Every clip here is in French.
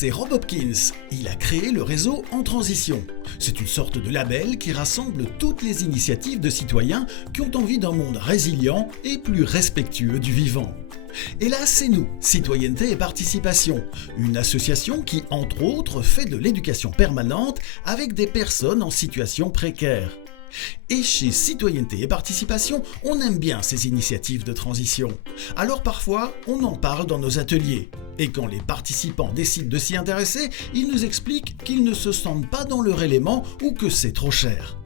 c'est Rob Hopkins. Il a créé le réseau En Transition. C'est une sorte de label qui rassemble toutes les initiatives de citoyens qui ont envie d'un monde résilient et plus respectueux du vivant. Et là, c'est nous, Citoyenneté et Participation, une association qui, entre autres, fait de l'éducation permanente avec des personnes en situation précaire. Et chez Citoyenneté et Participation, on aime bien ces initiatives de transition. Alors parfois, on en parle dans nos ateliers. Et quand les participants décident de s'y intéresser, ils nous expliquent qu'ils ne se sentent pas dans leur élément ou que c'est trop cher.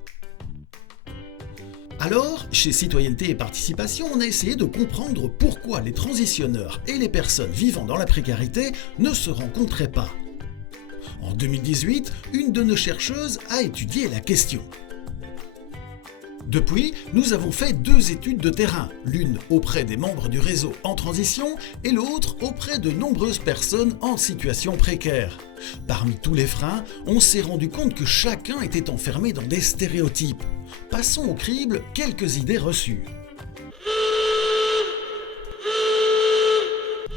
Alors, chez Citoyenneté et Participation, on a essayé de comprendre pourquoi les transitionneurs et les personnes vivant dans la précarité ne se rencontraient pas. En 2018, une de nos chercheuses a étudié la question. Depuis, nous avons fait 2 études de terrain, l'une auprès des membres du réseau En Transition et l'autre auprès de nombreuses personnes en situation précaire. Parmi tous les freins, on s'est rendu compte que chacun était enfermé dans des stéréotypes. Passons au crible quelques idées reçues.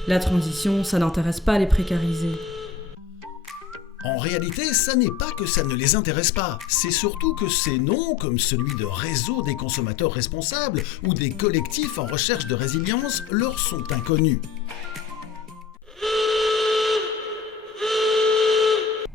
La transition, ça n'intéresse pas les précarisés. En réalité, ça n'est pas que ça ne les intéresse pas, c'est surtout que ces noms, comme celui de Réseau des consommateurs responsables ou des collectifs en recherche de résilience, leur sont inconnus.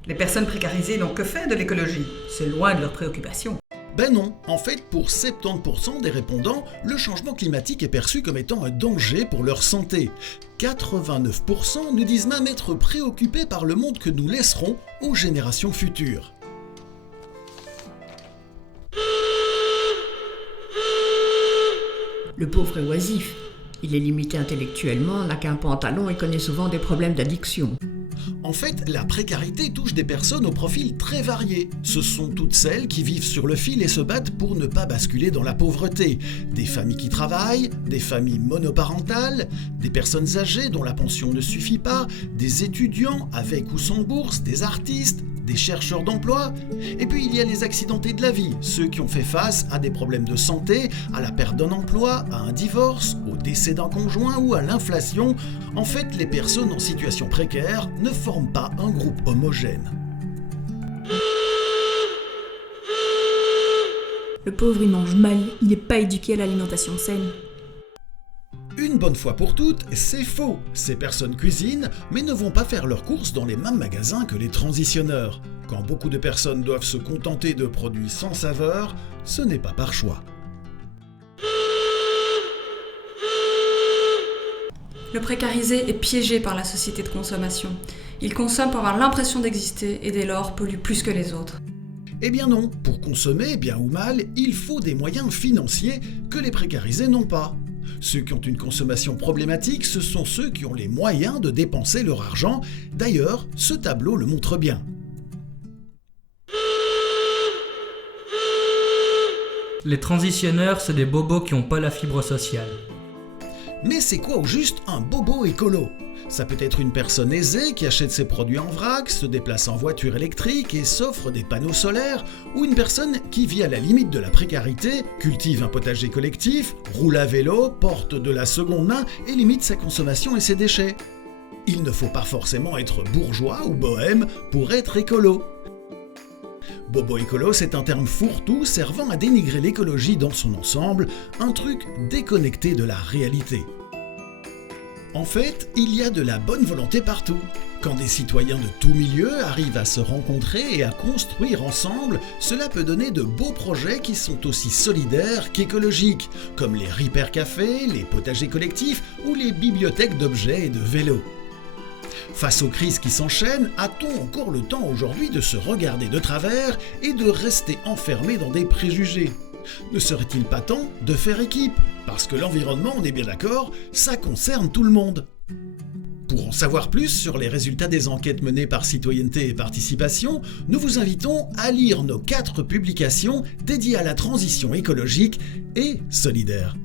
Les personnes précarisées n'ont que fait de l'écologie. C'est loin de leurs préoccupations. Ben non, en fait, pour 70% des répondants, le changement climatique est perçu comme étant un danger pour leur santé. 89% nous disent même être préoccupés par le monde que nous laisserons aux générations futures. Le pauvre est oisif. Il est limité intellectuellement, n'a qu'un pantalon et connaît souvent des problèmes d'addiction. En fait, la précarité touche des personnes au profil très varié. Ce sont toutes celles qui vivent sur le fil et se battent pour ne pas basculer dans la pauvreté. Des familles qui travaillent, des familles monoparentales, des personnes âgées dont la pension ne suffit pas, des étudiants avec ou sans bourse, des artistes, des chercheurs d'emploi. Et puis il y a les accidentés de la vie, ceux qui ont fait face à des problèmes de santé, à la perte d'un emploi, à un divorce, au décès d'un conjoint ou à l'inflation. En fait, les personnes en situation précaire ne forment pas un groupe homogène. Le pauvre, il mange mal, il n'est pas éduqué à l'alimentation saine. Une bonne fois pour toutes, c'est faux. Ces personnes cuisinent, mais ne vont pas faire leurs courses dans les mêmes magasins que les transitionneurs. Quand beaucoup de personnes doivent se contenter de produits sans saveur, ce n'est pas par choix. Le précarisé est piégé par la société de consommation. Il consomme pour avoir l'impression d'exister et dès lors pollue plus que les autres. Eh bien non, pour consommer, bien ou mal, il faut des moyens financiers que les précarisés n'ont pas. Ceux qui ont une consommation problématique, ce sont ceux qui ont les moyens de dépenser leur argent. D'ailleurs, ce tableau le montre bien. Les transitionneurs, c'est des bobos qui n'ont pas la fibre sociale. Mais c'est quoi au juste un bobo écolo ? Ça peut être une personne aisée qui achète ses produits en vrac, se déplace en voiture électrique et s'offre des panneaux solaires, ou une personne qui vit à la limite de la précarité, cultive un potager collectif, roule à vélo, porte de la seconde main et limite sa consommation et ses déchets. Il ne faut pas forcément être bourgeois ou bohème pour être écolo. Bobo écolo, c'est un terme fourre-tout servant à dénigrer l'écologie dans son ensemble, un truc déconnecté de la réalité. En fait, il y a de la bonne volonté partout. Quand des citoyens de tous milieux arrivent à se rencontrer et à construire ensemble, cela peut donner de beaux projets qui sont aussi solidaires qu'écologiques, comme les Repair Cafés, les potagers collectifs ou les bibliothèques d'objets et de vélos. Face aux crises qui s'enchaînent, a-t-on encore le temps aujourd'hui de se regarder de travers et de rester enfermé dans des préjugés ? Ne serait-il pas temps de faire équipe ? Parce que l'environnement, on est bien d'accord, ça concerne tout le monde. Pour en savoir plus sur les résultats des enquêtes menées par Citoyenneté et Participation, nous vous invitons à lire nos 4 publications dédiées à la transition écologique et solidaire.